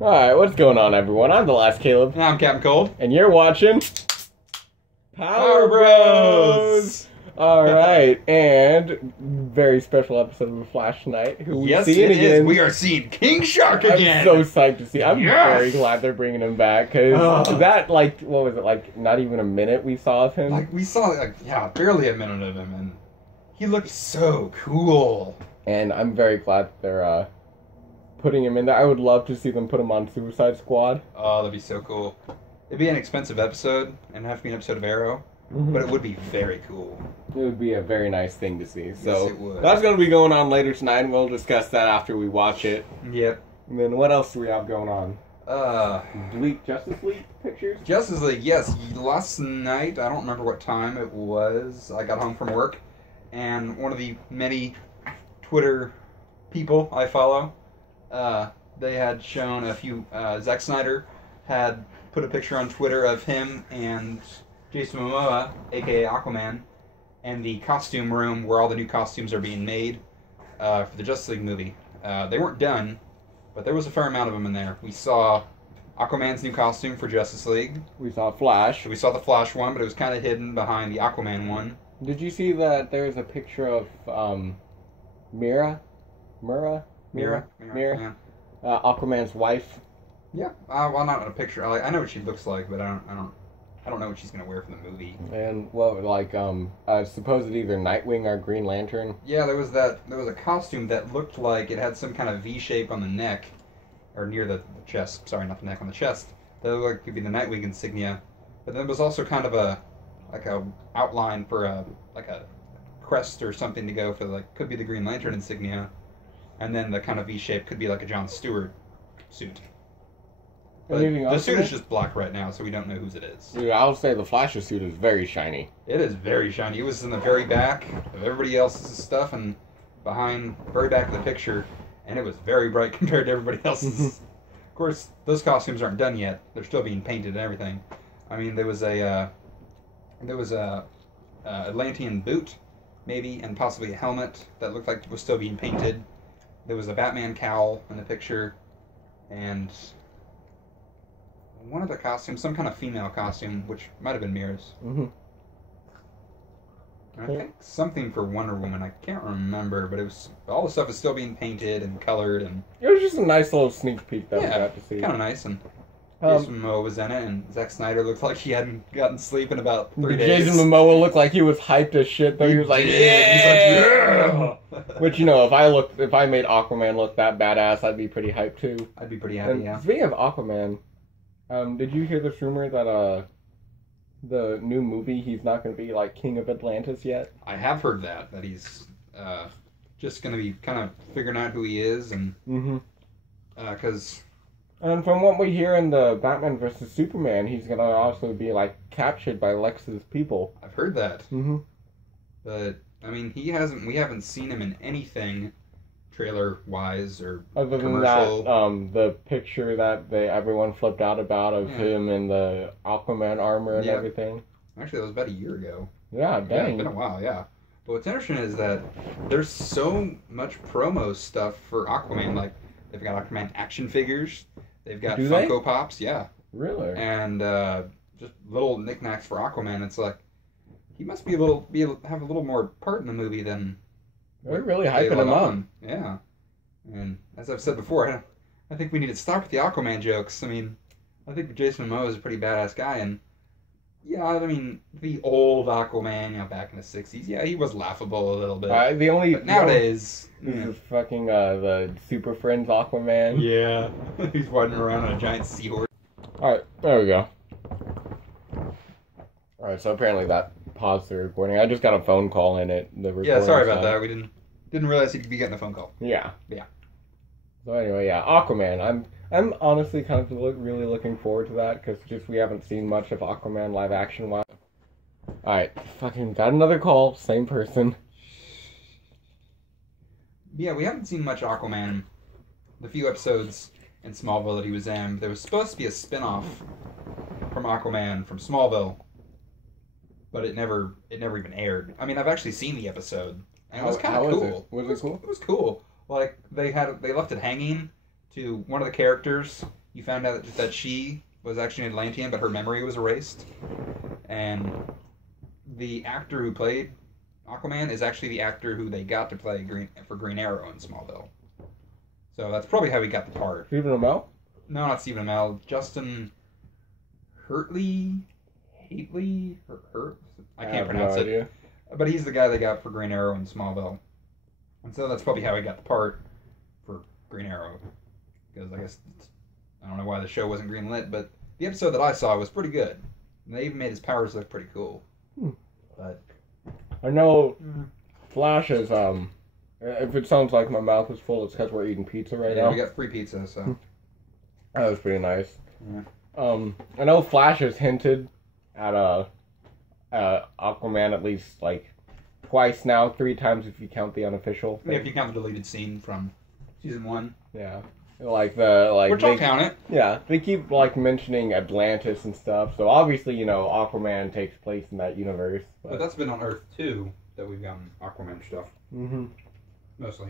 Alright, what's going on, everyone? I'm the last Caleb, And I'm Captain Cold. and you're watching Power Bros! Alright, and very special episode of The Flash tonight. Who Yes, we see it again. is. We are seeing King Shark again. I'm so psyched to see. I'm Yes! very glad they're bringing him back, because that, what was it, not even a minute we saw of him? We saw, barely a minute of him, and he looked so cool. And I'm very glad that they're, putting him in there. I would love to see them put him on Suicide Squad. Oh, that'd be so cool. It'd be an expensive episode, and have to be an episode of Arrow, but it would be very cool. It would be a very nice thing to see. So Yes, it would. that's going to be going on later tonight, and we'll discuss that after we watch it. Yep. And then what else do we have going on? Justice League pictures? Justice League, yes. Last night, I don't remember what time it was, I got home from work, and one of the many Twitter people I follow, they had shown a few, Zack Snyder had put a picture on Twitter of him and Jason Momoa, aka Aquaman, and the costume room where all the new costumes are being made for the Justice League movie. They weren't done, but there was a fair amount of them in there. We saw Aquaman's new costume for Justice League. We saw Flash. We saw the Flash one, but it was kind of hidden behind the Aquaman one. Did you see that there's a picture of Mira? Yeah. Aquaman's wife. Yeah. Well, not in a picture. I know what she looks like, but I don't know what she's gonna wear for the movie. And supposed either Nightwing or Green Lantern. Yeah, there was a costume that looked like it had some kind of V shape on the neck, or near the chest. Sorry, not the neck, on the chest. That looked like it could be the Nightwing insignia, but then there was also kind of a outline for a crest or something to go for could be the Green Lantern insignia, and then the kind of V shape could be like a Jon Stewart suit. But the suit is just black right now, so we don't know whose it is. Dude, I'll say the Flash's suit is very shiny. It is very shiny. It was in the very back of everybody else's stuff and behind, very back of the picture, and it was very bright compared to everybody else's. Of course, those costumes aren't done yet. They're still being painted and everything. I mean, there was a Atlantean boot, maybe, and possibly a helmet that looked like it was still being painted. There was a Batman cowl in the picture, and one of the costumes, some kind of female costume, which might have been Mira's. Mm-hmm. I think something for Wonder Woman. I can't remember, but it was all the stuff is still being painted and colored, and it was just a nice little sneak peek that we got to see. Kind of nice. And Jason Momoa was in it, and Zack Snyder looked like he hadn't gotten sleep in about 3 days. Jason Momoa looked like he was hyped as shit, though. He was like, yeah! Which, if I made Aquaman look that badass, I'd be pretty hyped too. I'd be pretty happy. And speaking of Aquaman, did you hear this rumor that the new movie, he's not going to be like King of Atlantis yet? I have heard that he's just going to be kind of figuring out who he is, and because. And from what we hear in the Batman vs. Superman, he's going to also be, captured by Lex's people. I've heard that. Mm-hmm. But, I mean, we haven't seen him in anything trailer-wise or other than commercial. That, the picture that everyone flipped out about of him in the Aquaman armor and everything. Actually, that was about a year ago. Yeah, dang. Yeah, it's been a while, yeah. But what's interesting is that there's so much promo stuff for Aquaman. They've got Aquaman action figures. They've got Funko Pops, yeah. Really? And just little knickknacks for Aquaman. It's like he must have a little more part in the movie than they're really hyping him up. Yeah. And as I've said before, I think we need to stop with the Aquaman jokes. I mean, I think Jason Momoa is a pretty badass guy, and yeah, I mean the old Aquaman, back in the '60s, yeah, he was laughable a little bit. But nowadays. This is fucking the Super Friends Aquaman. Yeah. He's riding around on a giant seahorse. Alright, there we go. Alright, so apparently that paused the recording. I just got a phone call in it. Yeah, sorry about that. We didn't realize you'd be getting a phone call. Yeah. Yeah. So anyway, yeah, Aquaman. I'm honestly kind of really looking forward to that, because we haven't seen much of Aquaman live action. Alright, fucking got another call. Same person. Yeah, we haven't seen much Aquaman. The few episodes in Smallville that he was in, there was supposed to be a spin-off from Aquaman from Smallville, but it never even aired. I mean, I've actually seen the episode, and it was kind of cool. Was it cool? It was cool. Like they left it hanging to one of the characters you found out that she was actually an Atlantean, but her memory was erased. And the actor who played Aquaman is actually the actor who they got to play Green Arrow in Smallville. So that's probably how he got the part. Stephen Amell? No, not Stephen Amell. Justin Hurtley? Hately? I can't pronounce it. Idea. But he's the guy they got for Green Arrow in Smallville. And so that's probably how he got the part for Green Arrow. Because I guess, I don't know why the show wasn't greenlit, but the episode that I saw was pretty good. And they even made his powers look pretty cool. But I know Flash is, if it sounds like my mouth is full, it's because we're eating pizza right now. we got free pizza, so. That was pretty nice. Yeah. I know Flash has hinted at Aquaman at least like twice now, 3 times if you count the unofficial thing. Yeah, if you count the deleted scene from season 1. Yeah. Which I'll count it. Yeah, they keep like mentioning Atlantis and stuff, so obviously, Aquaman takes place in that universe. But that's been on Earth too, that we've gotten Aquaman stuff. Mm-hmm. Mostly.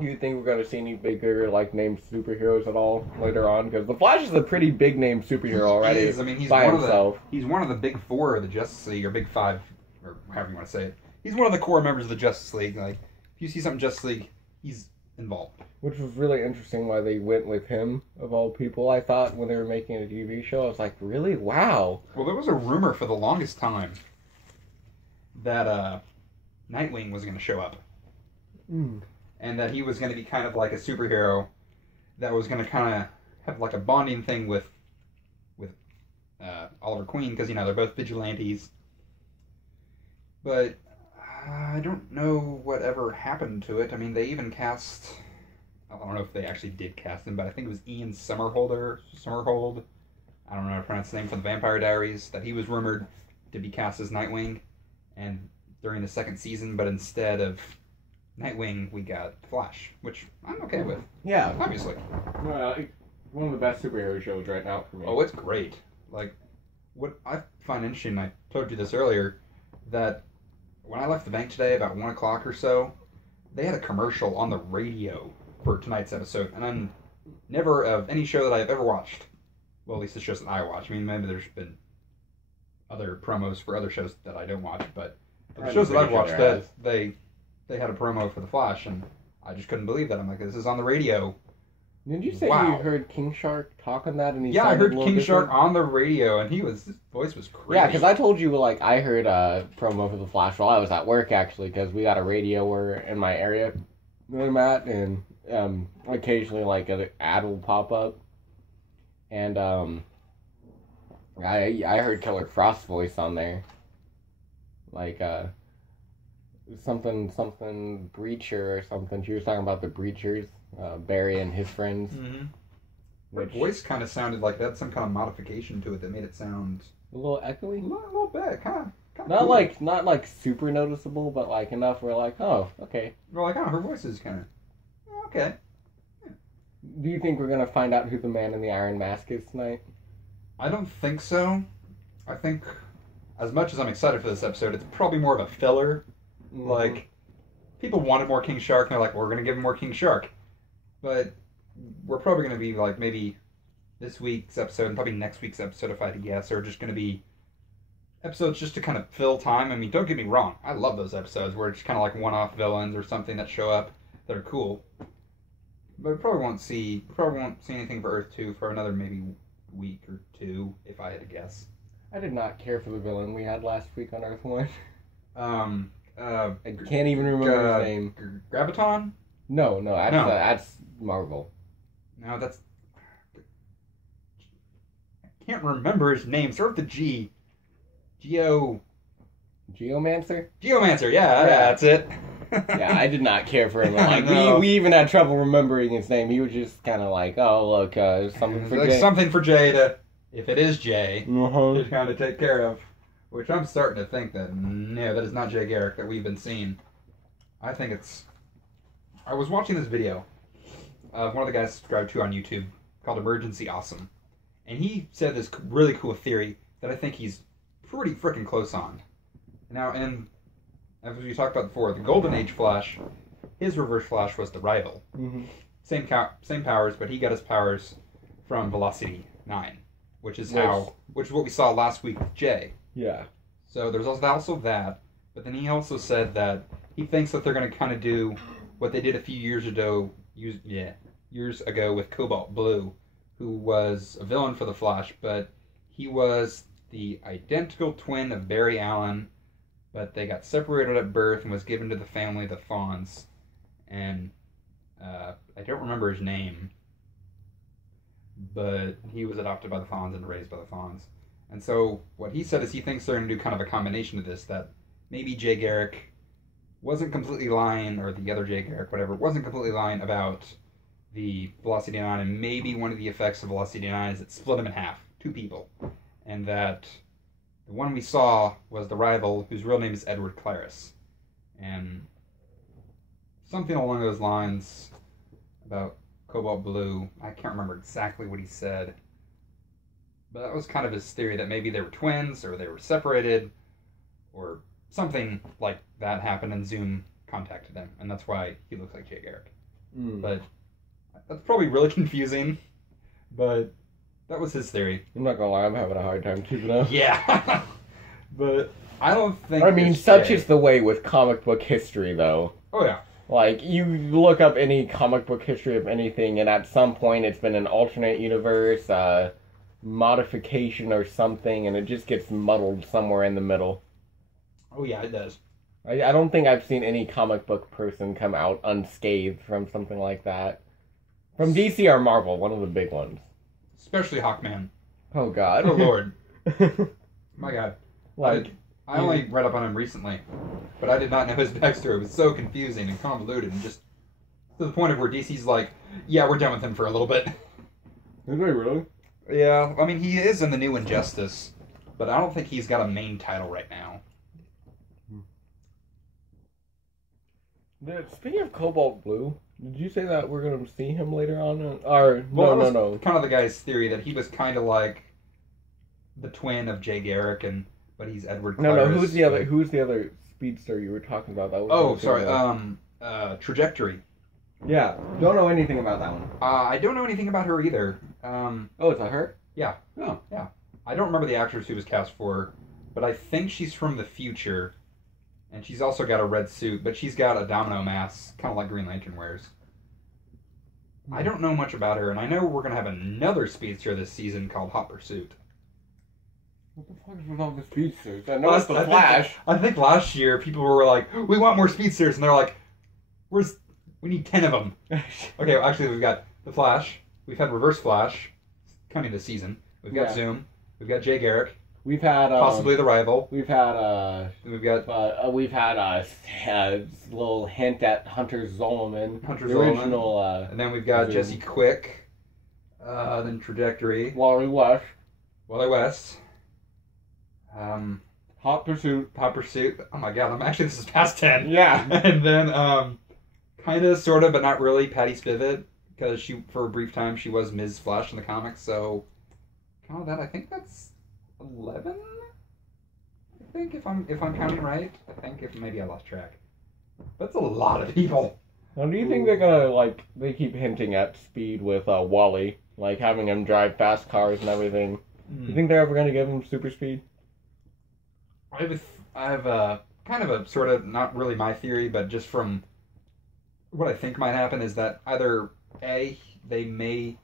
Do you think we're going to see any bigger, named superheroes at all later on? Because the Flash is a pretty big name superhero already. He is. I mean, he's by one himself. He's one of the big 4 of the Justice League, or big 5, or however you want to say it. He's one of the core members of the Justice League. Like, if you see something Justice League, he's involved. Which was really interesting why they went with him, of all people, I thought, when they were making a TV show. I was like, really? Wow. Well, there was a rumor for the longest time that Nightwing was going to show up. And that he was going to be kind of like a superhero that was going to kind of have like a bonding thing with Oliver Queen, because, they're both vigilantes. But I don't know what ever happened to it. I mean, they even cast... I don't know if they actually did cast him, but I think it was Ian Somerhalder. I don't know how to pronounce his name, from the Vampire Diaries, that he was rumored to be cast as Nightwing and during the 2nd season, but instead of Nightwing, we got Flash, which I'm okay with. Yeah. Obviously. Well, one of the best superhero shows right now for me. Oh, it's great. Like, what I find interesting, I told you this earlier, that when I left the bank today, about 1 o'clock or so, they had a commercial on the radio for tonight's episode, and I'm never of any show that I've ever watched. Well, at least the shows that I watch. I mean, maybe there's been other promos for other shows that I don't watch, but the shows that I've watched, they had a promo for The Flash, and I just couldn't believe that. I'm like, this is on the radio. Did you say you heard King Shark talk on that? And he I heard King Shark on the radio, and his voice was crazy. Yeah, because I told you, I heard a promo for The Flash while I was at work, actually, because we got a radio in my area where I'm at, and occasionally, an ad will pop up. And, I heard Killer Frost's voice on there. Something Breacher or something. She was talking about the Breachers, Barry and his friends. Mm-hmm. Her voice kind of sounded like that, some kind of modification to it that made it sound a little echoey. A little bit, kind of. Not cool. not super noticeable, but enough where oh, okay. Well, her voice is kind of okay. Yeah. Do you think we're gonna find out who the Man in the Iron Mask is tonight? I don't think so. I think, as much as I'm excited for this episode, it's probably more of a filler. Mm-hmm. People wanted more King Shark, and they're like, well, we're going to give him more King Shark. But we're probably going to be, maybe this week's episode, and probably next week's episode, if I had to guess, are just going to be episodes just to kind of fill time. I mean, don't get me wrong. I love those episodes where it's kind of like one-off villains or something that show up that are cool. But we probably won't see anything for Earth 2 for another maybe week or 2, if I had to guess. I did not care for the villain we had last week on Earth 1. I can't even remember his name. Graviton? No, that's Marvel. No, that's... I can't remember his name. Start with the G. Geomancer? Geomancer, yeah, that's it. Yeah, I did not care for him. No. We even had trouble remembering his name. He was just kind of oh, look, something for Jay. Something for Jay to, if it is Jay, to just kind of take care of. Which I'm starting to think that, no, that is not Jay Garrick that we've been seeing. I think it's... I was watching this video of one of the guys subscribed to on YouTube called Emergency Awesome. And he said this really cool theory that I think he's pretty freaking close on. Now, and as we talked about before, the Golden Age Flash, his Reverse Flash was the rival. Mm-hmm. same powers, but he got his powers from Velocity 9, which is what we saw last week with Jay. Yeah. So there's also that, but then he also said that he thinks that they're going to kind of do what they did a few years ago with Cobalt Blue, who was a villain for the Flash, but he was the identical twin of Barry Allen, but they got separated at birth and was given to the family, the Fonz. And I don't remember his name, but he was adopted by the Fonz and raised by the Fonz. And so what he said is he thinks they're going to do kind of a combination of this, that maybe Jay Garrick wasn't completely lying, or the other Jay Garrick, whatever, wasn't completely lying about the Velocity 9, and maybe one of the effects of Velocity 9 is it split him in half, 2 people. And that the one we saw was the rival, whose real name is Edward Claris. And something along those lines about Cobalt Blue, I can't remember exactly what he said, but that was kind of his theory, that maybe they were twins, or they were separated, or something like that happened, and Zoom contacted him, and that's why he looks like Jay Garrick. But that's probably really confusing, but that was his theory. I'm not gonna lie, I'm having a hard time keeping up. Yeah. But I don't think... I mean, such is the way with comic book history, though. Oh, yeah. Like, you look up any comic book history of anything, and at some point it's been an alternate universe, modification or something, and it just gets muddled somewhere in the middle. Oh, yeah, it does. I don't think I've seen any comic book person come out unscathed from something like that. From DC or Marvel, one of the big ones. Especially Hawkman. Oh, God. Oh, Lord. My God. Like, I only read up on him recently, but I did not know his backstory. It was so confusing and convoluted, and just to the point of where DC's like, yeah, we're done with him for a little bit. Is he really? Yeah, I mean, he is in the new Injustice, but I don't think he's got a main title right now. Speaking of Cobalt Blue, did you say that we're going to see him later on? Or, Well, no. Kind of the guy's theory that he was kind of like the twin of Jay Garrick, but he's Edward Claris. No, who's the other speedster you were talking about? That was sorry, Trajectory. Yeah, don't know anything about that one. I don't know anything about her either. It's a her? Yeah. Oh. Yeah. I don't remember the actress who was cast for, but I think she's from the future. And she's also got a red suit, but she's got a domino mask, kind of like Green Lantern wears. I don't know much about her, and I know we're going to have another speedster this season called Hot Pursuit. What the fuck is with all the speedsters? I know it's the Flash. I think last year people were like, we want more speedsters, and they're like, we need 10 of them. Okay, well, actually we've got the Flash, we've had Reverse Flash, coming this season, we've got Zoom, we've got Jay Garrick, we've had possibly the rival. We've had a little hint at Hunter Zolomon. Original, and then we've got Jesse Quick. Then Trajectory. Wally West. Hot Pursuit. Oh my God! This is past 10. Yeah. And then kind of, sort of, but not really, Patty Spivot, because she, for a brief time, she was Ms. Flash in the comics. So kind of that. I think that's 11. I think if I'm counting right. I think maybe I lost track. That's a lot of people. Now, do you think they're gonna they keep hinting at speed with Wally, like having him drive fast cars and everything? Do you think they're ever gonna give him super speed? I have kind of a sort of, not really my theory, but just from what I think might happen is that either A, they may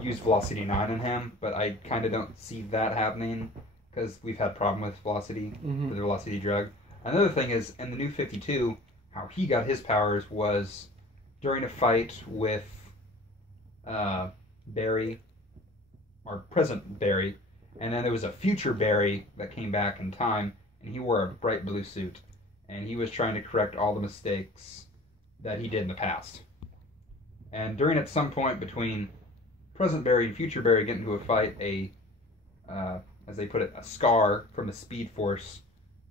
use Velocity 9 in him, but I kind of don't see that happening because we've had problem with Velocity, the Velocity drug. Another thing is, in the New 52, how he got his powers was during a fight with Barry, or present Barry, and then there was a future Barry that came back in time, and he wore a bright blue suit, and he was trying to correct all the mistakes that he did in the past. And during, at some point between present Barry and future Barry getting into a fight, as they put it, a scar from the Speed Force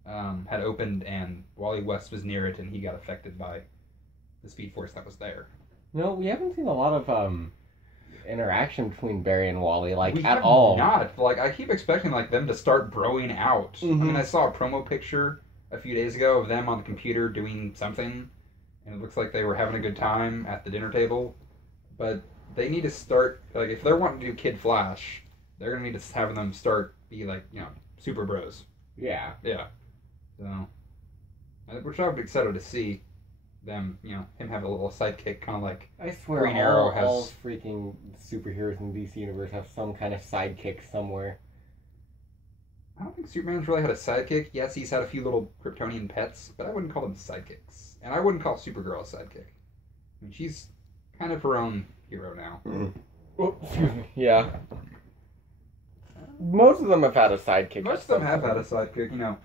had opened, and Wally West was near it, and he got affected by the Speed Force that was there. No, we haven't seen a lot of interaction between Barry and Wally, at all. Not. I keep expecting them to start broing out. Mm-hmm. I mean, I saw a promo picture a few days ago of them on the computer doing something, and it looks like they were having a good time at the dinner table. But they need to start, like, if they're wanting to do Kid Flash, they're gonna need to have them start be like, Super Bros. Yeah. Yeah. So, which I would be excited to see them, him have a little sidekick, kind of like I swear Green Arrow all has. freaking superheroes in the DC universe have some kind of sidekick somewhere. I don't think Superman's really had a sidekick. Yes, he's had a few little Kryptonian pets, but I wouldn't call them sidekicks. And I wouldn't call Supergirl a sidekick. I mean, she's kind of her own hero now. Oh, excuse me. Yeah. Most of them have had a sidekick. Most of them have had a sidekick.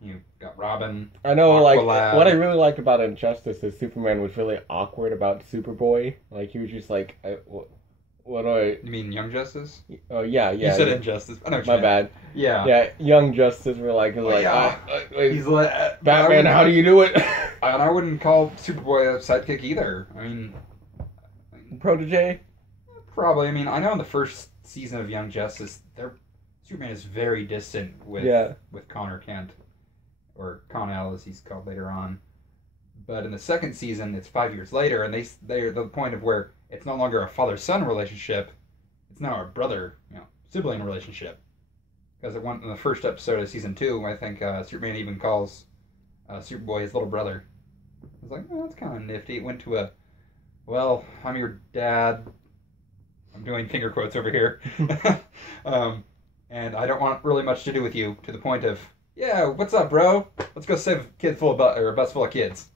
You got Robin. I know, like, Aqualad. what I really liked about Injustice is Superman was really awkward about Superboy. Like, he was just like, what do I... You mean Young Justice? Oh, yeah. You said Injustice. I know what you My meant. bad. Yeah. Yeah, Young Justice were like, yeah. wait, He's like, Batman, how do you do it? And I wouldn't call Superboy a sidekick either. I mean, Protege? probably. I mean, I know in the first season of Young Justice, Superman is very distant with Connor Kent, or Con-El as he's called later on. But in the second season, it's 5 years later, and they're the point of where it's no longer a father-son relationship; it's now a brother, sibling relationship. Because in the first episode of season 2, I think Superman even calls Superboy his little brother. I was like, oh, that's kind of nifty. It went to well, I'm your dad. I'm doing finger quotes over here. And I don't want really much to do with you, to the point of, yeah, what's up, bro? Let's go save a bus full of kids.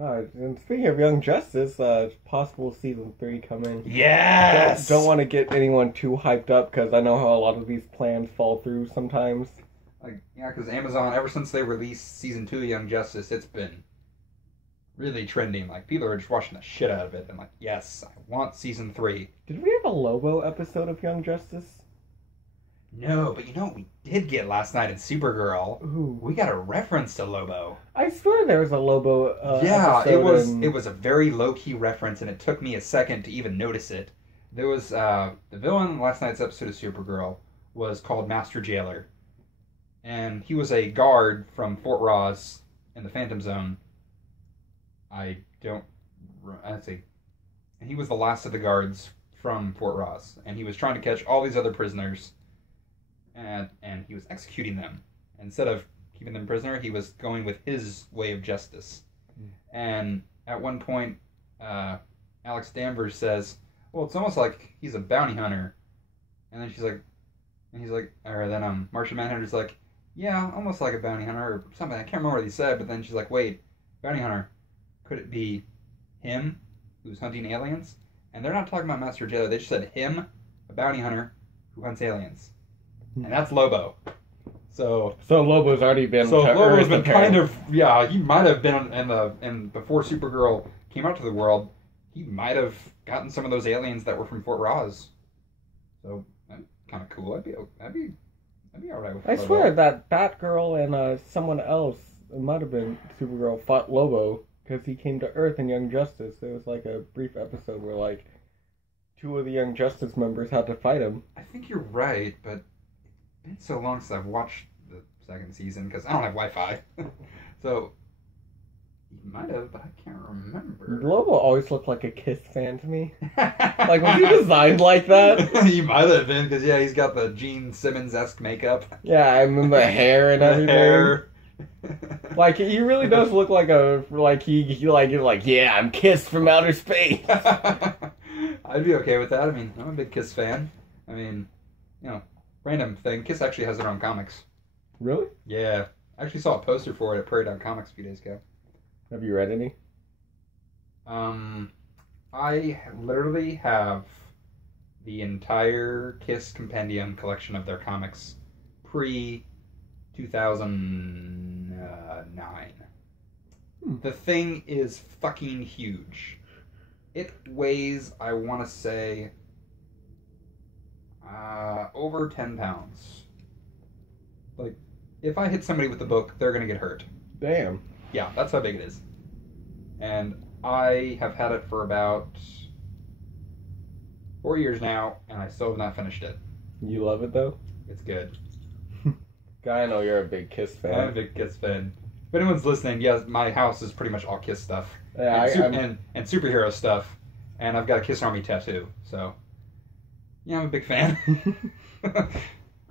And speaking of Young Justice, possible season 3 coming. Yes! Don't want to get anyone too hyped up, because I know how a lot of these plans fall through sometimes. Because Amazon, ever since they released season 2 of Young Justice, it's been really trending. Like, people are just watching the shit out of it. And like, yes, I want season 3. Did we have a Lobo episode of Young Justice? No, but what we did get last night in Supergirl? Ooh. We got a reference to Lobo. I swear there was a Lobo yeah, episode. It was a very low-key reference, and it took me a second to even notice it. There was, the villain in last night's episode of Supergirl was called Master Jailer. And he was a guard from Fort Ross in the Phantom Zone. I'd say, he was the last of the guards from Fort Ross, and he was trying to catch all these other prisoners, and he was executing them. Instead of keeping them prisoner, he was going with his way of justice. And at one point, Alex Danvers says, well, it's almost like he's a bounty hunter. And then Martian Manhunter's like, yeah, almost like a bounty hunter, or something. I can't remember what he said, but then she's like, wait, bounty hunter, could it be him who's hunting aliens? And they're not talking about Master Jailer, they just said him, a bounty hunter who hunts aliens. And that's Lobo. So Lobo's already been. So Lobo's Earth been apparent. kind of, he might have been and before Supergirl came out to the world, he might have gotten some of those aliens that were from Fort Ross. So that's kind of cool. That'd be alright with I Lobo. swear that Batgirl and someone else, it might have been Supergirl, fought Lobo because he came to Earth in Young Justice. There was like a brief episode where like 2 of the Young Justice members had to fight him. I think you're right, but it's been so long since I've watched the second season because I don't have Wi-Fi. So he might have, but I can't remember. Lobo always looked like a Kiss fan to me. Like, was he designed like that? He might have been because he's got the Gene Simmons-esque makeup. Yeah, I mean the hair and everything. Hair. Like, he really does look like yeah, I'm Kiss from outer space. I'd be okay with that. I mean, I'm a big Kiss fan. I mean, random thing. Kiss actually has their own comics. Really? Yeah. I actually saw a poster for it at Prairie Dog Comics a few days ago. Have you read any? I literally have the entire Kiss compendium collection of their comics pre-2009. The thing is fucking huge. It weighs, I want to say, over 10 pounds. Like, if I hit somebody with the book, they're going to get hurt. Damn. Yeah, that's how big it is. And I have had it for about 4 years now, and I still have not finished it. You love it, though? It's good. Guy, I know you're a big Kiss fan. I'm a big Kiss fan. if anyone's listening, yes, my house is pretty much all Kiss stuff. Yeah, And superhero stuff. And I've got a Kiss Army tattoo. So, yeah, I'm a big fan.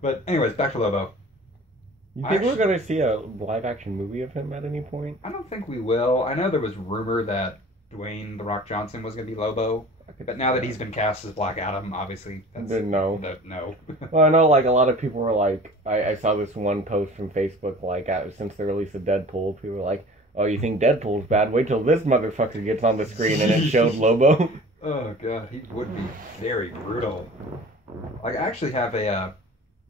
But anyways, back to Lobo. You think we're going to see a live-action movie of him at any point? I don't think we will. I know there was rumor that Dwayne "The Rock" Johnson was going to be Lobo. But now that he's been cast as Black Adam, obviously, that's... No. No. Well, I know, like, a lot of people were like... I saw this one post from Facebook, like, since the release of Deadpool, people were like, oh, you think Deadpool's bad? Wait till this motherfucker gets on the screen, and it showed Lobo. Oh, God, he would be very brutal. Like, I actually have a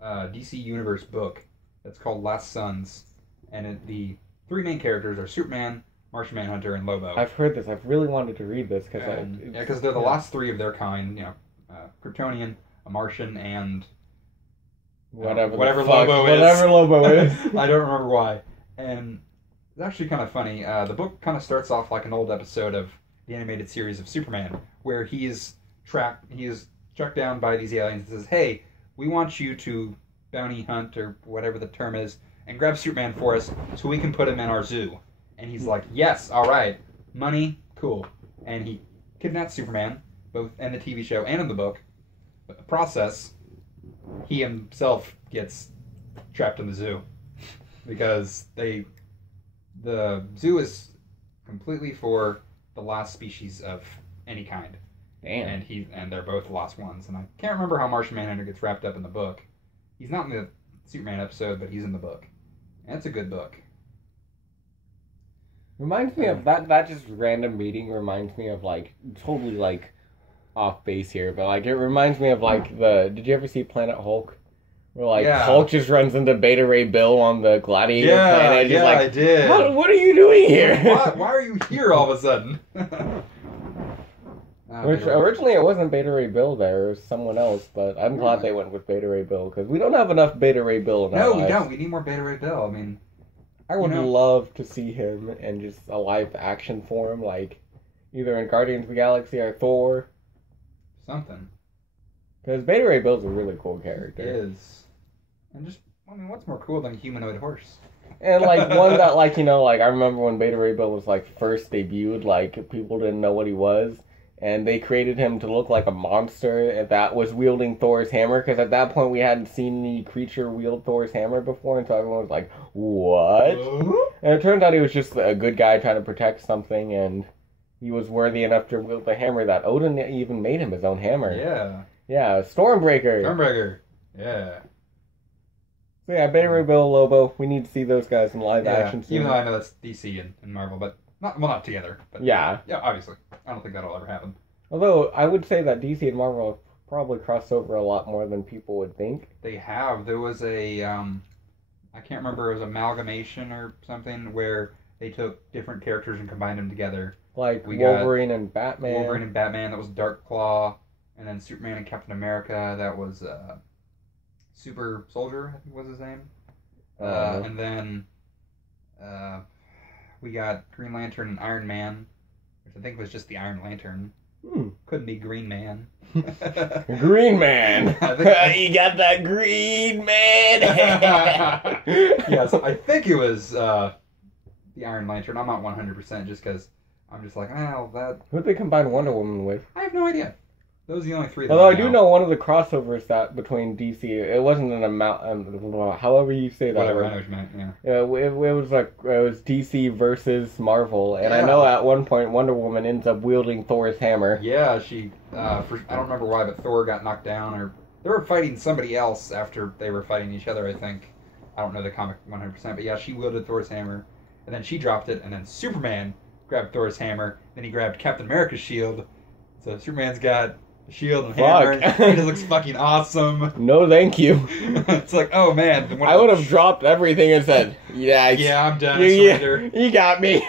DC Universe book that's called Last Sons, and the three main characters are Superman, Martian Manhunter, and Lobo. I've heard this. I've really wanted to read this because they're the last three of their kind. You know, Kryptonian, a Martian, and whatever Lobo is. Whatever Lobo is. I don't remember why. And it's actually kind of funny. The book kind of starts off like an old episode of the animated series of Superman, where he is tracked down by these aliens and says, "Hey, we want you to bounty hunt or whatever the term is, and grab Superman for us so we can put him in our zoo." And he's like, "Yes, all right, money, cool." And he kidnaps Superman, both in the TV show and in the book. But the process, he himself gets trapped in the zoo because the zoo is completely for the last species of any kind. Damn. And they're both the last ones. And I can't remember how Martian Manhunter gets wrapped up in the book. He's not in the Superman episode, but he's in the book. And it's a good book. Reminds me of that just random meeting reminds me of like totally like off base here, but like it reminds me of like did you ever see Planet Hulk? Where like Hulk just runs into Beta Ray Bill on the Gladiator planet. Yeah, like, I did. What are you doing here? Why are you here all of a sudden? Which originally it wasn't Beta Ray Bill there, it was someone else, but I'm glad they went with Beta Ray Bill, because we don't have enough Beta Ray Bill in our lives. No, we don't. We need more Beta Ray Bill. I mean... I would love to see him in just a live action form, like either in Guardians of the Galaxy or Thor. Something. Because Beta Ray Bill's a really cool character. It is. And just, I mean, what's more cool than a humanoid horse? And like one that like, like I remember when Beta Ray Bill was like first debuted, like people didn't know what he was. And they created him to look like a monster that was wielding Thor's hammer, because at that point we hadn't seen any creature wield Thor's hammer before, and so everyone was like, what? And it turned out he was just a good guy trying to protect something, and he was worthy enough to wield the hammer that Odin even made him his own hammer. Yeah. Yeah, Stormbreaker. Stormbreaker. Yeah. So yeah, Beta Ray Bill, Lobo, we need to see those guys in live action soon. Even though I know that's DC and Marvel, but not together. But yeah. Yeah, obviously. I don't think that'll ever happen. Although, I would say that DC and Marvel have probably crossed over a lot more than people would think. They have. There was a, I can't remember, it was amalgamation or something, where they took different characters and combined them together. Like Wolverine and Batman. Wolverine and Batman, that was Dark Claw. And then Superman and Captain America, that was, Super Soldier, I think was his name. And then, we got Green Lantern and Iron Man, which I think was just the Iron Lantern. Couldn't be Green Man. Green Man! You got that Green Man! Yes, I think it was the Iron Lantern. I'm not 100% just because I'm just like, that... Who'd they combine Wonder Woman with? I have no idea. Those are the only three that Although I do know one of the crossovers that between DC, it wasn't an amount, however you say that. Whatever, I know what you meant, yeah. It was like, it was DC versus Marvel, and I know at one point Wonder Woman ends up wielding Thor's hammer. Yeah, she, I don't remember why, but Thor got knocked down, or they were fighting somebody else after they were fighting each other, I think. I don't know the comic 100%, but yeah, she wielded Thor's hammer, and then she dropped it, and then Superman grabbed Thor's hammer, then he grabbed Captain America's shield, so Superman's got shield and hammer. It just looks fucking awesome. No, thank you. It's like, oh man. I would have dropped everything and said, yeah, I'm done. You got me.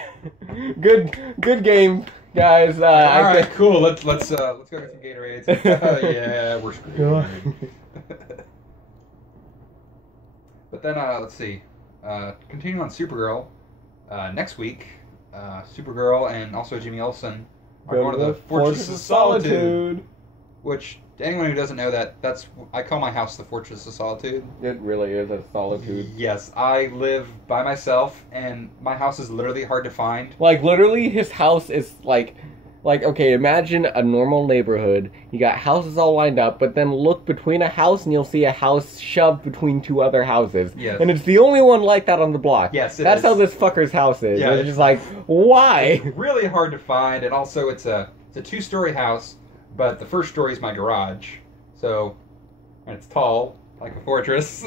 Good game, guys. All right, cool. Let's go get some Gatorades. Yeah, we're screwed. But then let's see. Continuing on Supergirl. Next week, Supergirl and also Jimmy Olsen are going to the Fortress of Solitude. which anyone who doesn't know that's I call my house the Fortress of Solitude. It really is a solitude. Yes, I live by myself, and my house is literally hard to find. Like, literally, his house is like, okay, imagine a normal neighborhood. You got houses all lined up, but then look between a house and you'll see a house shoved between two other houses. Yes. And it's the only one like that on the block. Yes, That's is. how this fucker's house is. Yeah, It's just like, why? It's really hard to find, and also it's a 2-story house, but the first story is my garage. So, and it's tall, like a fortress.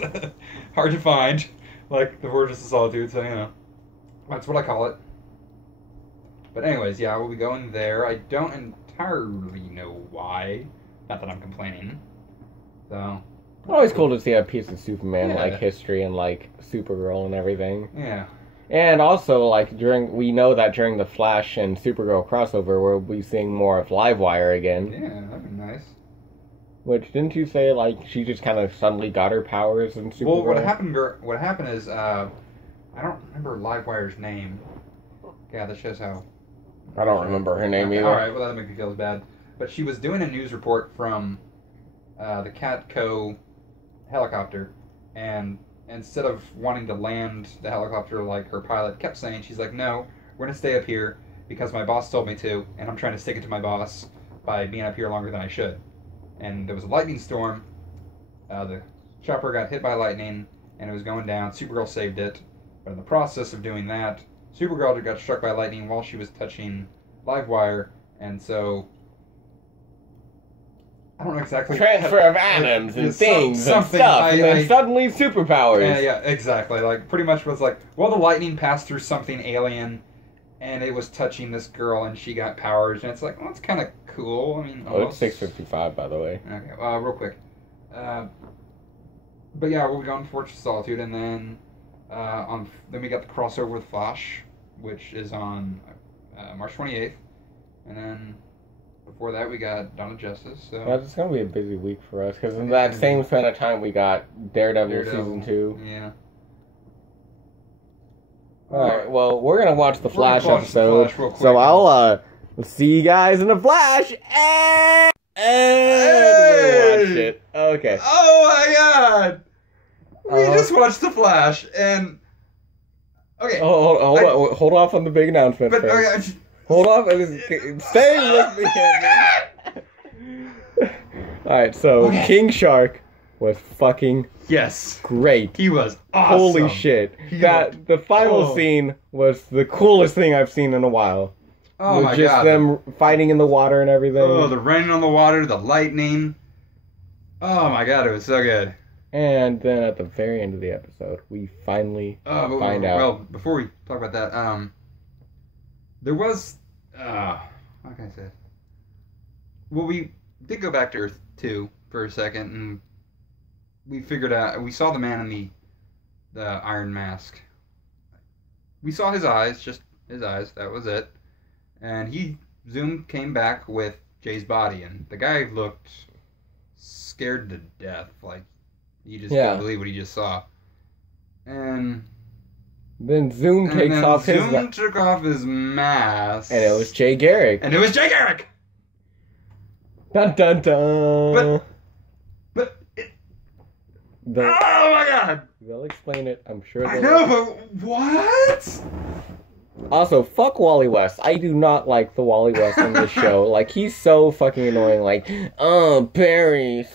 Hard to find, like the Fortress of Solitude, so, that's what I call it. But anyways, yeah, we'll be going there. I don't entirely know why. Not that I'm complaining. So, Always cool to see a piece of Superman, Yeah. like, history and, like, Supergirl and everything. yeah. And also, like, we know that during the Flash and Supergirl crossover, we'll be seeing more of Livewire again. Yeah, that'd be nice. Which, didn't you say, like, she just kind of suddenly got her powers in Supergirl? Well, what happened is, I don't remember Livewire's name. Yeah, that shows how... I don't remember her name Okay, either. Alright, well, that'll make me feel as bad. But she was doing a news report from the Catco helicopter, and instead of wanting to land the helicopter like her pilot kept saying, she's like, no, we're going to stay up here because my boss told me to, and I'm trying to stick it to my boss by being up here longer than I should. And there was a lightning storm. The chopper got hit by lightning, and it was going down. Supergirl saved it. But in the process of doing that, Supergirl got struck by lightning while she was touching Livewire, and so... I don't know exactly... Transfer of atoms and things and something. stuff, and then suddenly superpowers. Yeah, exactly. Like, pretty much was like, well, the lightning passed through something alien, and it was touching this girl, and she got powers, and it's like, well, that's kind of cool. I mean, Oh, it's 6:55, by the way. Okay, real quick. But yeah, we'll be going to Fortress of Solitude, and then then we got the crossover with Flash, which is on March 28th, and then before that we got Dawn of Justice. So It's going to be a busy week for us, because in that same span of time we got Daredevil Season 2. Yeah. Alright, well, we're going to watch the Flash gonna watch The episode, Flash real quick. so I'll see you guys in the Flash, and we'll watch it. Okay. Oh my god! We Uh-huh. just watched The Flash, and okay. Hold off on the big announcement But first. okay, Hold off and stay with me, Henry. Alright, so Okay. King Shark was fucking yes, great. he was awesome. Holy shit. The final scene was the coolest thing I've seen in a while. Oh With my just god! them fighting in the water and everything. Oh, the rain on the water, the lightning. Oh my god, it was so good. And then at the very end of the episode, we finally find out. Well, before we talk about that, there was, how can I say it? Well, we did go back to Earth 2 for a second, and we figured out, we saw the man in the iron mask. We saw his eyes, just his eyes, that was it. And Zoom came back with Jay's body, and the guy looked scared to death, like, he just couldn't believe what he just saw. And then Zoom takes off his Zoom took off his mask. and it was Jay Garrick. And it was Jay Garrick! Dun dun dun. But it, The- oh my god! They'll explain it. I'm sure. I know, but what? Also, fuck Wally West. I do not like the Wally West in this show. Like, he's so fucking annoying. Like, oh, Barry,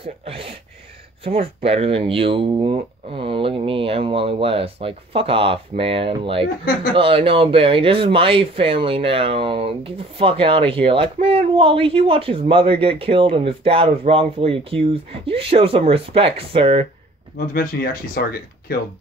so much better than you. Oh, look at me, I'm Wally West. Like, fuck off, man. Like, oh, no, Barry, this is my family now. Get the fuck out of here. Like, man, Wally, he watched his mother get killed and his dad was wrongfully accused. You show some respect, sir. Not to mention he actually saw her get killed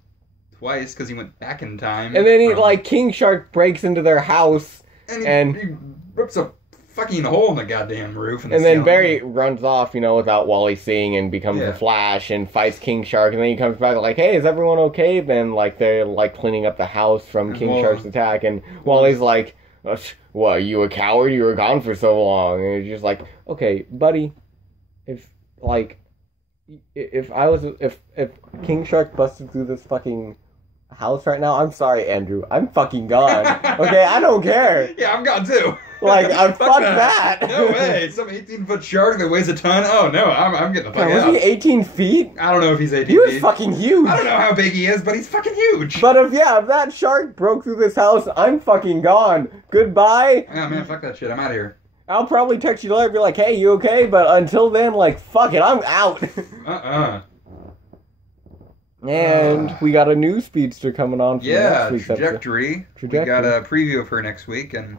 twice because he went back in time. And then King Shark breaks into their house. And he rips a fucking hole in the goddamn roof. And then Barry runs off, without Wally seeing and becomes the Flash and fights King Shark. And then he comes back like, hey, is everyone okay? Then, they're, cleaning up the house from King Shark's attack. And Wally's like, what, you a coward? You were gone for so long. And he's just like, okay, buddy, if King Shark busted through this fucking house right now, I'm sorry, Andrew. I'm fucking gone. Okay, I don't care. Yeah, I'm gone too. Like, fuck that. that. No way. Some 18-foot shark that weighs a ton. Oh no, I'm getting the fuck Was out. he 18 feet? I don't know if he's 18 He was feet. fucking huge. I don't know how big he is, but he's fucking huge. But if that shark broke through this house, I'm fucking gone. Goodbye. Oh man, fuck that shit. I'm out of here. I'll probably text you later and be like, hey, you okay? But until then, like, fuck it, I'm out. And we got a new speedster coming on for next week's Trajectory. episode. We got a preview of her next week, and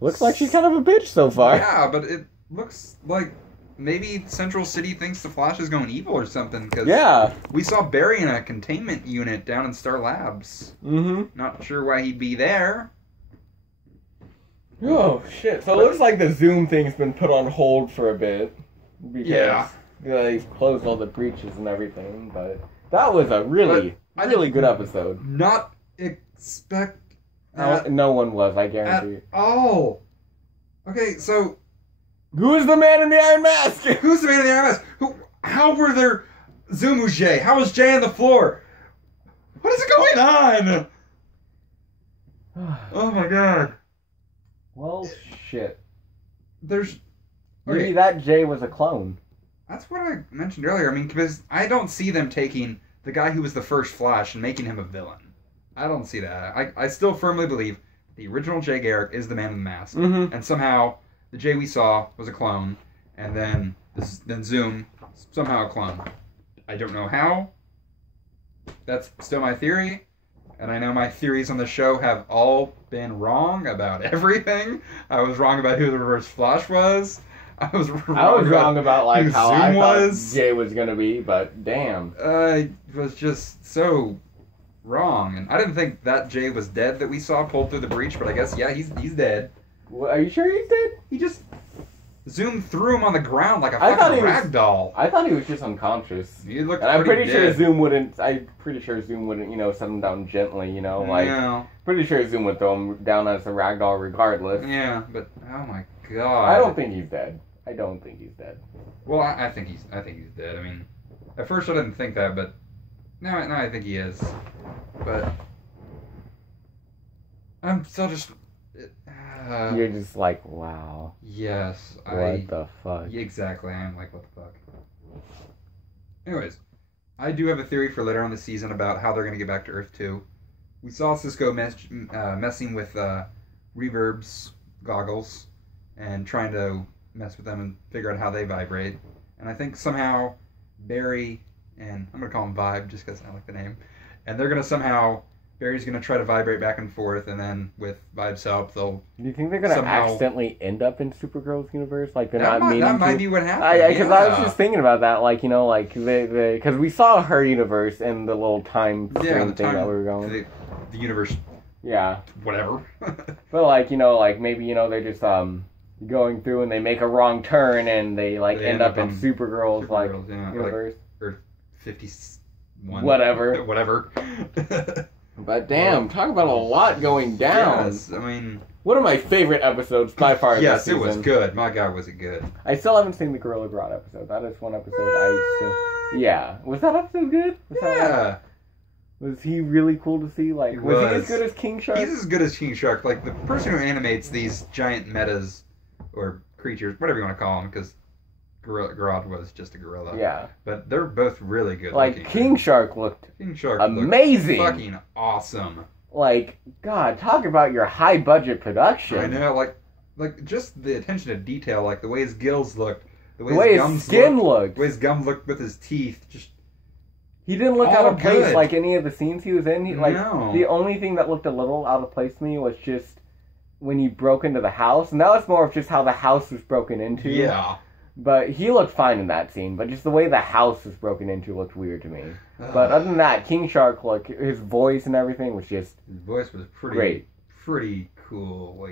looks like she's kind of a bitch so far. yeah, but it looks like maybe Central City thinks the Flash is going evil or something. Cause we saw Barry in a containment unit down in Star Labs. Not sure why he'd be there. Oh shit! So it looks like the Zoom thing's been put on hold for a bit because they've closed all the breaches and everything, but. That was a really good episode. Not expect no one was, I guarantee. Oh. Okay, so who is the man in the iron mask? Who's the man in the iron mask? How were there Zumu Jay? How was Jay on the floor? What is going on? Oh my god. Well, shit. Maybe that Jay was a clone. That's what I mentioned earlier. I mean, because I don't see them taking the guy who was the first Flash and making him a villain. I don't see that. I still firmly believe the original Jay Garrick is the man in the mask. And somehow the Jay we saw was a clone, and then Zoom, somehow a clone. I don't know how. That's still my theory. And I know my theories on the show have all been wrong about everything. I was wrong about who the reverse Flash was. I was wrong about like how I thought was. Jay was gonna be, but damn. I was just so wrong, and I didn't think that Jay was dead that we saw pulled through the breach, but I guess he's dead. Well, are you sure he's dead? He just Zoom threw him on the ground like a fucking rag doll. I thought he was just unconscious. He looked and I'm pretty dead. sure Zoom wouldn't. Set him down gently. No. Pretty sure Zoom would throw him down as a rag doll regardless. Yeah, but oh my god. I don't think he's dead. Well, I think he's dead. I mean, at first I didn't think that, but now I think he is. But I'm still just. You're just like, wow. Yes. What the fuck? Exactly. I am like, what the fuck. Anyways, I do have a theory for later on this season about how they're going to get back to Earth 2. We saw Cisco messing with Reverb's goggles and trying to mess with them and figure out how they vibrate. And I think somehow Barry, and I'm going to call him Vibe just because I like the name, and they're going to somehow, Barry's going to try to vibrate back and forth, and then with Vibe's help, they'll... Do you think they're going to accidentally end up in Supergirl's universe? Like, they're not meaning That might be what happened. Because I was just thinking about that, because we saw her universe in the little time thing that we were going. The universe. Yeah. Whatever. But, maybe, they're just, going through and they make a wrong turn and they end up in Supergirl's universe. Earth 51. Whatever. But damn, talk about a lot going down. Yes, I mean, one of my favorite episodes by far. Yes, it was good. My God, was it good? I still haven't seen the Gorilla Grodd episode. That is one episode Yeah. Was that episode good? Was he really cool to see? Was he as good as King Shark? He's as good as King Shark. Like, the person who animates these giant metas or creatures, whatever you want to call them, because Grodd was just a gorilla. Yeah. But they're both really good. King Shark looked amazing. Looked fucking awesome. God, talk about your high budget production. I know, just the attention to detail, like the way his gills looked, the way his skin looked, the way his gums looked with his teeth, just. He didn't look out of place like any of the scenes he was in. No. The only thing that looked a little out of place to me was just when he broke into the house, and that was more of just how the house was broken into. Yeah. But he looked fine in that scene, but just the way the house was broken into looked weird to me. But other than that, King Shark, his voice and everything was just... His voice was great. Pretty cool.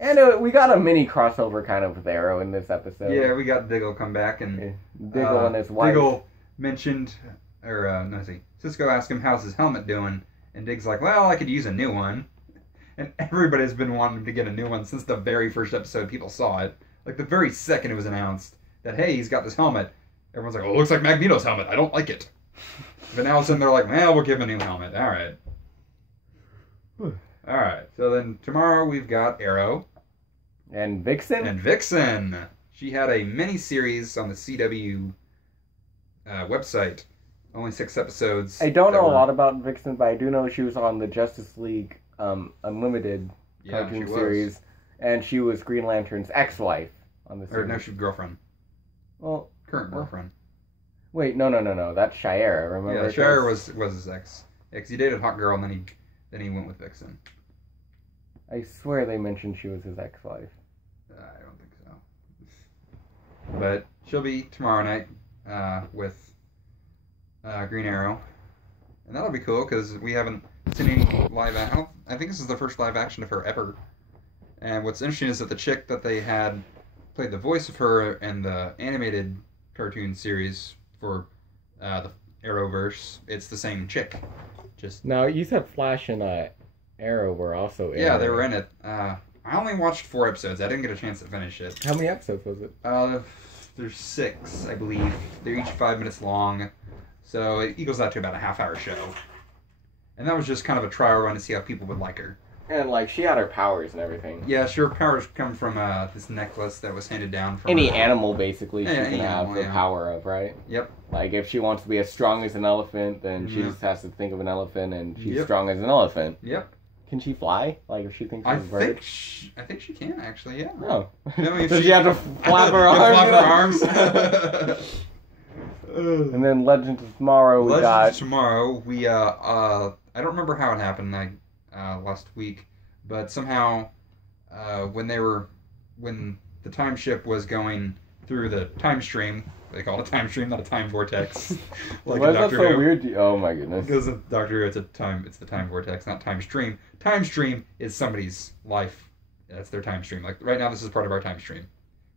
And we got a mini crossover kind of with Arrow in this episode. Yeah, we got Diggle come back, and... Diggle and his wife. Diggle mentioned... Cisco asked him, how's his helmet doing? And Dig's like, well, I could use a new one. And everybody's been wanting to get a new one since the very first episode people saw it. The very second it was announced that, hey, he's got this helmet, everyone's like, oh, it looks like Magneto's helmet. I don't like it. But now all of a sudden they're like, well, we'll give him a new helmet. All right. All right. So then tomorrow we've got Arrow. And Vixen? And Vixen! She had a mini-series on the CW website. Only 6 episodes. I don't know a lot about Vixen, but I do know she was on the Justice League Unlimited cartoon series. And she was Green Lantern's ex-wife on the series. Or no, she was girlfriend. Well, current girlfriend. Wait, no. That's Shire, remember? Yeah, Shire was his ex. Yeah, 'cause he dated Hot Girl, and then he went with Vixen. I swear they mentioned she was his ex-wife. I don't think so. But she'll be tomorrow night with Green Arrow. And that'll be cool, because we haven't seen any live action. I think this is the first live action of her ever. And what's interesting is that the chick that they had played the voice of her in the animated cartoon series for the Arrowverse, it's the same chick. Just now, you said Flash and Arrow were also in it. Yeah, they were in it. I only watched 4 episodes. I didn't get a chance to finish it. How many episodes was it? There's 6, I believe. They're each 5 minutes long. So it equals out to about a half-hour show. And that was just kind of a trial run to see how people would like her. And, like, she had her powers and everything. Yeah, sure. Powers come from this necklace that was handed down from any her. animal, basically, she can have animal, the power of, right? Yep. Like, if she wants to be as strong as an elephant, then she just has to think of an elephant, and she's strong as an elephant. Yep. Can she fly? Like, if she thinks she's a bird? I think she can, actually, yeah. No. I mean, Does she have to flap her arms? Flap her arms. And then Legends of Tomorrow, we got... Tomorrow, we, I don't remember how it happened, last week, but somehow, when the time ship was going through the time stream, they call it a time stream, not a time vortex. Like why is that so weird? Oh my goodness. Because in Doctor Who, it's the time vortex, not time stream. Time stream is somebody's life. That's their time stream. Like, right now, this is part of our time stream.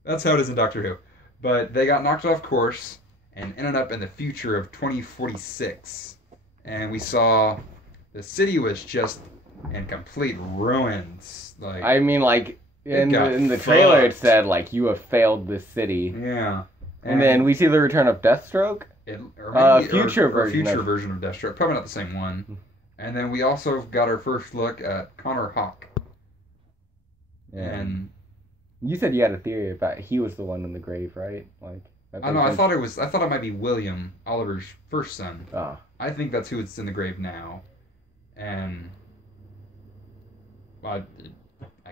That's how it is in Doctor Who. But they got knocked off course and ended up in the future of 2046. And we saw the city was just in complete ruins. Like, I mean, like, in the trailer it said, like, you have failed this city. Yeah. And then we see the return of Deathstroke? Future version of Deathstroke. Probably not the same one. And then we also got our first look at Connor Hawke. Yeah. And you said you had a theory about he was the one in the grave, right? Like, I know. I thought it might be William, Oliver's first son. Oh. I think that's who is in the grave now. And I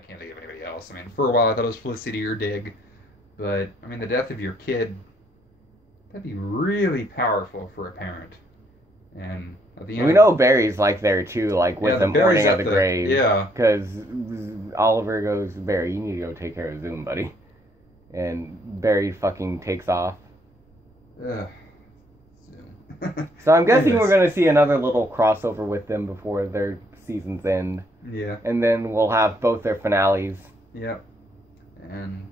can't think of anybody else. I mean, for a while I thought it was Felicity or Dig, but I mean, the death of your kid, that'd be really powerful for a parent. And at the end, we know Barry's like there too, like with them mourning at the grave. Yeah, because Oliver goes, Barry, you need to go take care of Zoom, buddy. And Barry fucking takes off. Zoom. So I'm guessing we're going to see another little crossover with them before their seasons end. Yeah. And then we'll have both their finales. Yep. And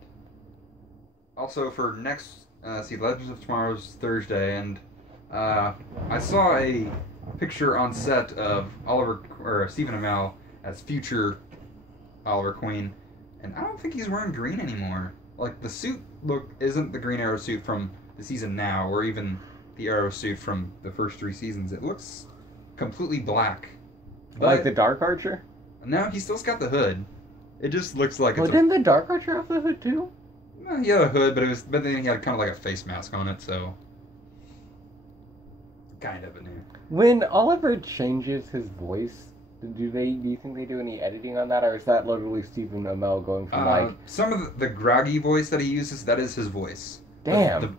also for next, Legends of Tomorrow's Thursday, and I saw a picture on set of Stephen Amell as future Oliver Queen, and I don't think he's wearing green anymore. Like, the suit isn't the Green Arrow suit from the season now, or even the Arrow suit from the first 3 seasons. It looks completely black. But like the Dark Archer? No, he still's got the hood. It just looks like it's didn't the Dark Archer have the hood too? No, he had a hood, but then he had kind of like a face mask on it, so kind of a new. When Oliver changes his voice, do you think they do any editing on that, or is that literally Stephen Amell going from like some of the groggy voice that he uses? That is his voice. Damn.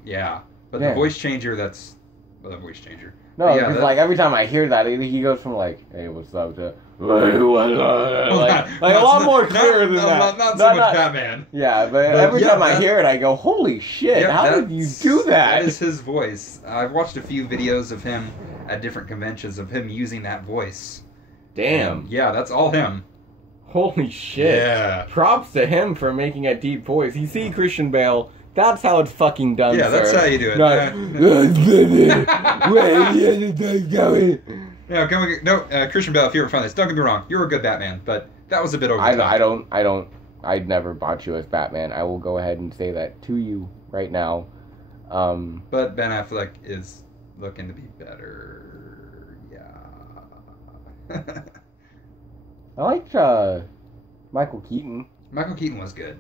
But the voice changer, that's the voice changer. No, because like every time I hear that, he goes from like, "Hey, what's up?" to like a lot more clear than that. Not so much Batman. Yeah, but every time I hear it, I go, "Holy shit! How did you do that?" That is his voice. I've watched a few videos of him at different conventions of him using that voice. Damn. And yeah, that's all him. Holy shit. Yeah. Props to him for making a deep voice. You see Christian Bale, that's how it's fucking done, yeah, sir. That's how you do it. Christian Bale, if you ever find this, don't get me wrong, you're a good Batman, but that was a bit over the top. I'd never bought you as Batman. I will go ahead and say that to you right now. But Ben Affleck is looking to be better. I liked Michael Keaton. Michael Keaton was good.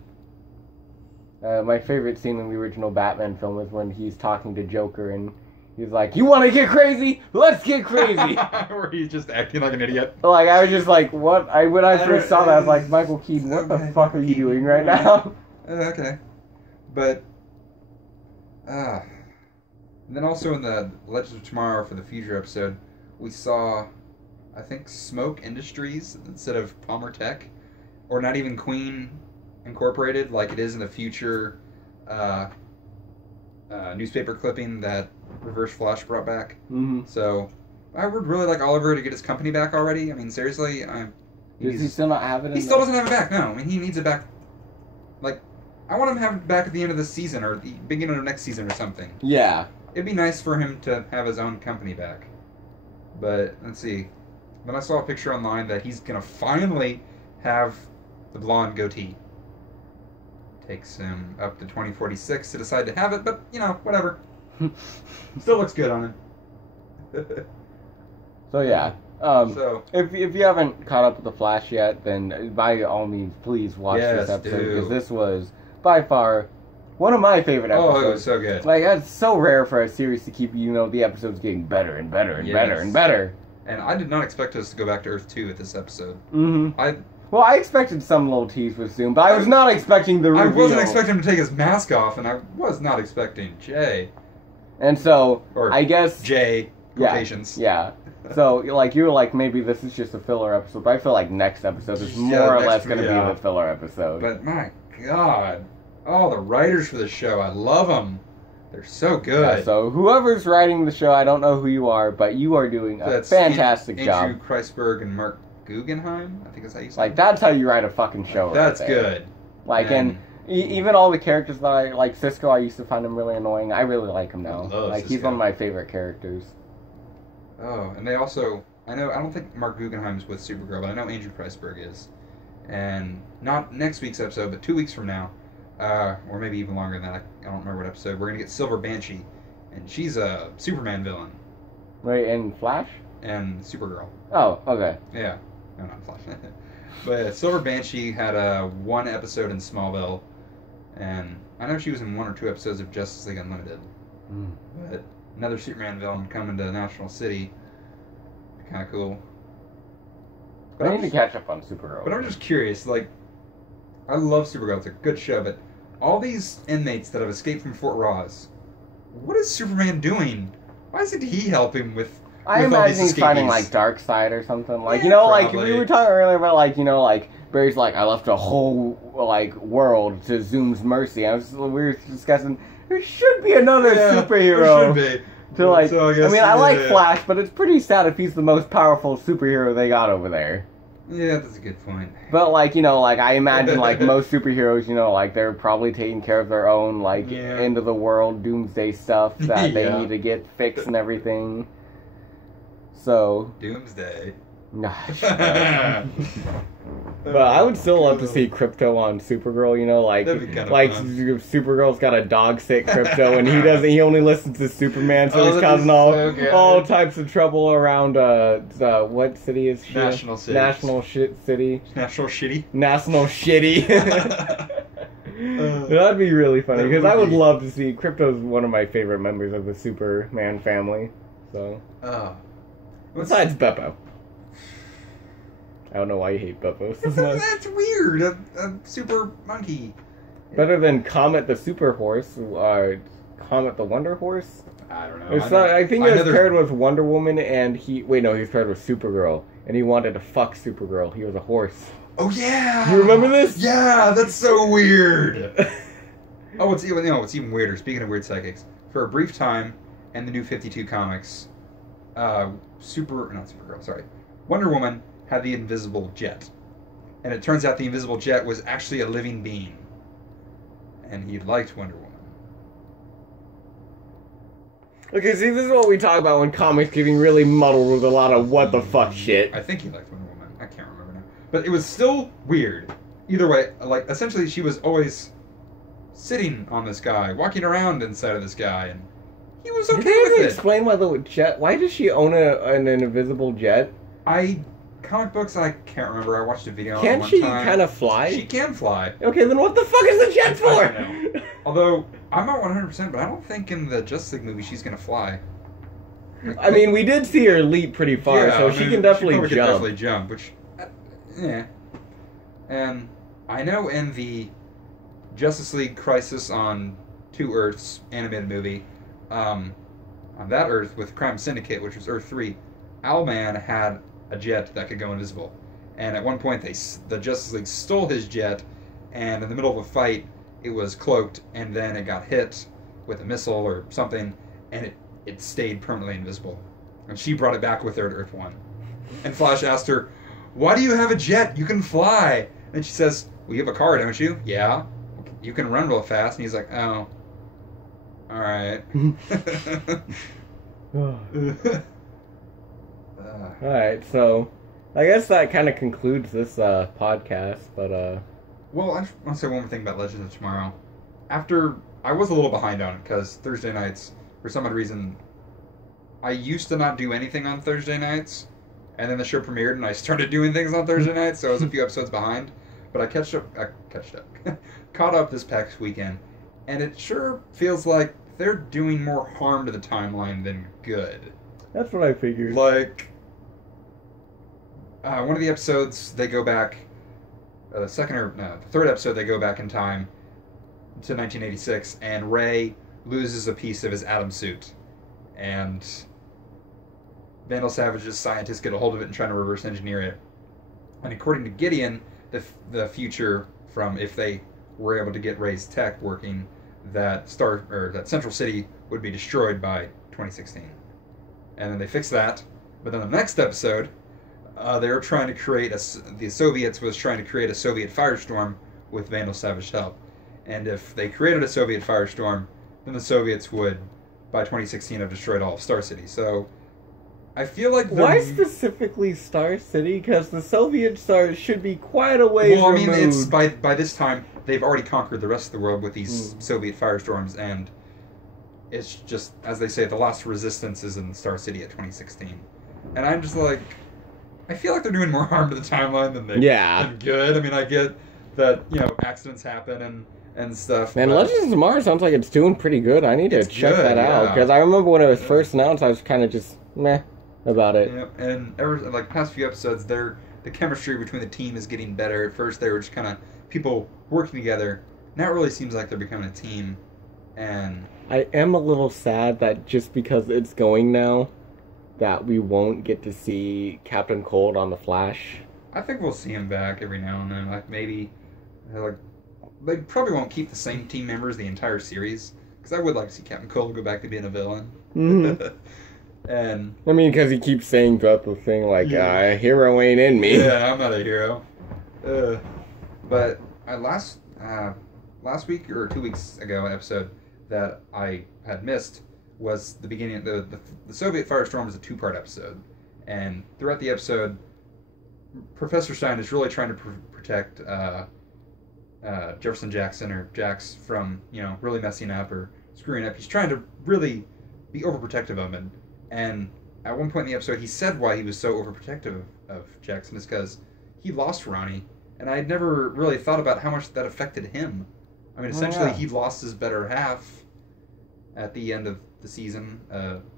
My favorite scene in the original Batman film is when he's talking to Joker and he's like, "You want to get crazy? Let's get crazy." Where he's just acting like an idiot. Like, I was just like, what? When I first saw that, I was like, Michael Keaton, what the fuck are you doing right now? Okay. But, then also in the Legends of Tomorrow for the Future episode, we saw, I think, Smoke Industries instead of Palmer Tech, or not even Queen Incorporated, like it is in the future newspaper clipping that Reverse Flash brought back. Mm-hmm. So, I would really like Oliver to get his company back already. I mean, seriously, Does he still not have it? He still doesn't have it back. No, I mean he needs it back. Like, I want him to have it back at the end of this season or the beginning of next season or something. Yeah. It'd be nice for him to have his own company back. But let's see. Then I saw a picture online that he's gonna finally have the blonde goatee. Takes him up to 2046 to decide to have it, but you know, whatever. Still looks good on him. So yeah. So if you haven't caught up with The Flash yet, then by all means, please watch this episode because this was by far one of my favorite episodes. Oh, it was so good. Like, it's so rare for a series to keep, the episodes getting better and better and better and better. And I did not expect us to go back to Earth 2 at this episode. Mm-hmm. I expected some little tease with Zoom, but I was not expecting the reveal. I wasn't expecting him to take his mask off, and I was not expecting Jay. And so, or I guess... Jay, quotations. Yeah. So, like, you were like, maybe this is just a filler episode, but I feel like next episode is more or less going to be the filler episode. But my God, all the writers for the show, I love them. They're so good. Yeah, so whoever's writing the show, I don't know who you are, but you are doing a fantastic job. Andrew Kreisberg and Mark Guggenheim, I think is how you say it. Like, that's how you write a fucking show. That's right there. good. Like, and even all the characters that I like, Cisco, I used to find him really annoying. I really like him now. Like, Cisco. He's one of my favorite characters. Oh, and they also, I don't think Mark Guggenheim's with Supergirl, but I know Andrew Kreisberg is. And not next week's episode, but 2 weeks from now, or maybe even longer than that, I don't remember what episode, we're going to get Silver Banshee, and she's a Superman villain. Right, in Flash? And Supergirl. Oh, okay. Yeah. No, not Flash. But Silver Banshee had one episode in Smallville, and I know she was in 1 or 2 episodes of Justice League Unlimited. But another Superman villain coming to National City. Kind of cool. But I need to catch up on Supergirl. But I'm just curious, like, I love Supergirl, it's a good show, but all these inmates that have escaped from Fort Ross, what is Superman doing? Why isn't he helping with I imagine he's fighting, like, Darkseid or something. Like, like, we were talking earlier about, like, Barry's like, I left a whole, like, world to Zoom's mercy. We were discussing, there should be another superhero. There should be. To, like, so I like Flash, but it's pretty sad if he's the most powerful superhero they got over there. Yeah, that's a good point. But, like, like, I imagine, like, most superheroes, like, they're probably taking care of their own, like, end-of-the-world doomsday stuff that they need to get fixed and everything. So... Doomsday. But I would still love to see Krypto on Supergirl, like Supergirl's got a dog sick Krypto and he only listens to Superman, so he's causing all types of trouble around what city is she? National City. National City. National Shitty. National Shitty. That'd be really funny because I would love to see Krypto's one of my favorite members of the Superman family. So besides Beppo. I don't know why you hate Beppo so much. That's weird. A super monkey. Better than Comet the Super Horse, or Comet the Wonder Horse? I don't know. I think he was paired with Wonder Woman, and he was paired with Supergirl, and he wanted to fuck Supergirl. He was a horse. Oh yeah! You remember this? Yeah, that's so weird. What's even weirder? Speaking of weird psychics, for a brief time, in the New 52 comics, Wonder Woman had the invisible jet. And it turns out the invisible jet was actually a living being. And he liked Wonder Woman. Okay, see, this is what we talk about when comics getting really muddled with a lot of what the fuck shit. I think he liked Wonder Woman. I can't remember now. But it was still weird. Either way, like, essentially she was always sitting on this guy, walking around inside of this guy, and he was okay with it. Explain why does she own an invisible jet? Comic books, I can't remember. I watched a video on it one time. Can't she kind of fly? She can fly. Okay, then what the fuck is the jet for? I don't Although, I'm not 100%, but I don't think in the Justice League movie she's gonna fly. I mean, we did see her leap pretty far, so she can definitely she probably jump. Could definitely jump, which, yeah. And I know in the Justice League Crisis on Two Earths animated movie, on that Earth with Crime Syndicate, which was Earth 3, Owlman had a jet that could go invisible. And at one point, the Justice League stole his jet, and in the middle of a fight, it was cloaked, and then it got hit with a missile or something, and it stayed permanently invisible. And she brought it back with her to Earth 1. And Flash asked her, "Why do you have a jet? You can fly." And she says, "Well, you have a car, don't you?" "Yeah." "You can run real fast." And he's like, "Oh. Alright." Alright, so I guess that kind of concludes this podcast, but Well, I just want to say one more thing about Legends of Tomorrow. I was a little behind on it, because Thursday nights, for some odd reason, I used to not do anything on Thursday nights, and then the show premiered, and I started doing things on Thursday nights, so I was a few episodes behind. But I caught up this past weekend, and it sure feels like they're doing more harm to the timeline than good. that's what I figured. Like, one of the episodes, they go back, the third episode, they go back in time to 1986, and Ray loses a piece of his atom suit, and Vandal Savage's scientists get a hold of it and try to reverse engineer it. And according to Gideon, the future from if they were able to get Ray's tech working, that Central City would be destroyed by 2016. And then they fixed that, but then the next episode, they were trying to create the Soviets was trying to create a Soviet firestorm with Vandal Savage help. And if they created a Soviet firestorm, then the Soviets would, by 2016, have destroyed all of Star City. So, I feel like why specifically Star City? Because the Soviet stars should be quite a ways removed. Well, I mean, removed. it's by this time they've already conquered the rest of the world with these Soviet firestorms, and it's just, as they say, the last resistance is in Star City at 2016. And I'm just like, I feel like they're doing more harm to the timeline than than good. I mean, I get that, accidents happen and stuff. Man, Legends of Tomorrow sounds like it's doing pretty good. I need to check that out, because I remember when it was first announced, I was kind of just meh about it. Yeah, and the past few episodes, the chemistry between the team is getting better. At first, they were just kind of people working together. Now it really seems like they're becoming a team. And I am a little sad that just because it's going now, that we won't get to see Captain Cold on The Flash. I think we'll see him back every now and then. Maybe, they probably won't keep the same team members the entire series, because I would like to see Captain Cold go back to being a villain. Mm-hmm. And I mean, because he keeps saying throughout the thing, like, a hero ain't in me. Yeah, I'm not a hero. But last week, or 2 weeks ago, an episode that I had missed was the beginning. The Soviet Firestorm was a 2-part episode, and throughout the episode, Professor Stein is really trying to protect Jefferson Jackson, or Jax, from really messing up or screwing up. He's trying to really be overprotective of him, and at one point in the episode, he said why he was so overprotective of Jackson is because he lost Ronnie, and I had never really thought about how much that affected him. I mean, essentially, he lost his better half at the end of the season,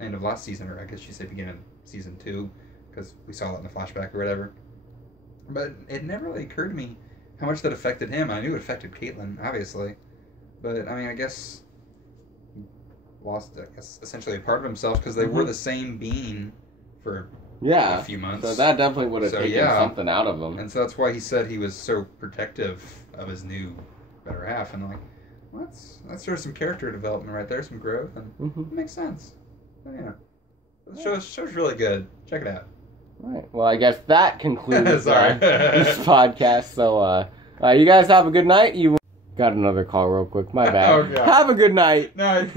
end of last season, or I guess you say beginning of season 2, because we saw that in the flashback or whatever. But it never really occurred to me how much that affected him. I knew it affected Caitlin, obviously, but I mean, I guess he lost, essentially a part of himself, because they were the same being for a few months. So that definitely would have taken something out of him. And so that's why he said he was so protective of his new better half, and well, that's sort of some character development right there, some growth, and it makes sense. So, yeah. The show's really good. Check it out. Right. Well, I guess that concludes this podcast. So, you guys have a good night. You got another call real quick. My bad. Oh, God. Have a good night. Night.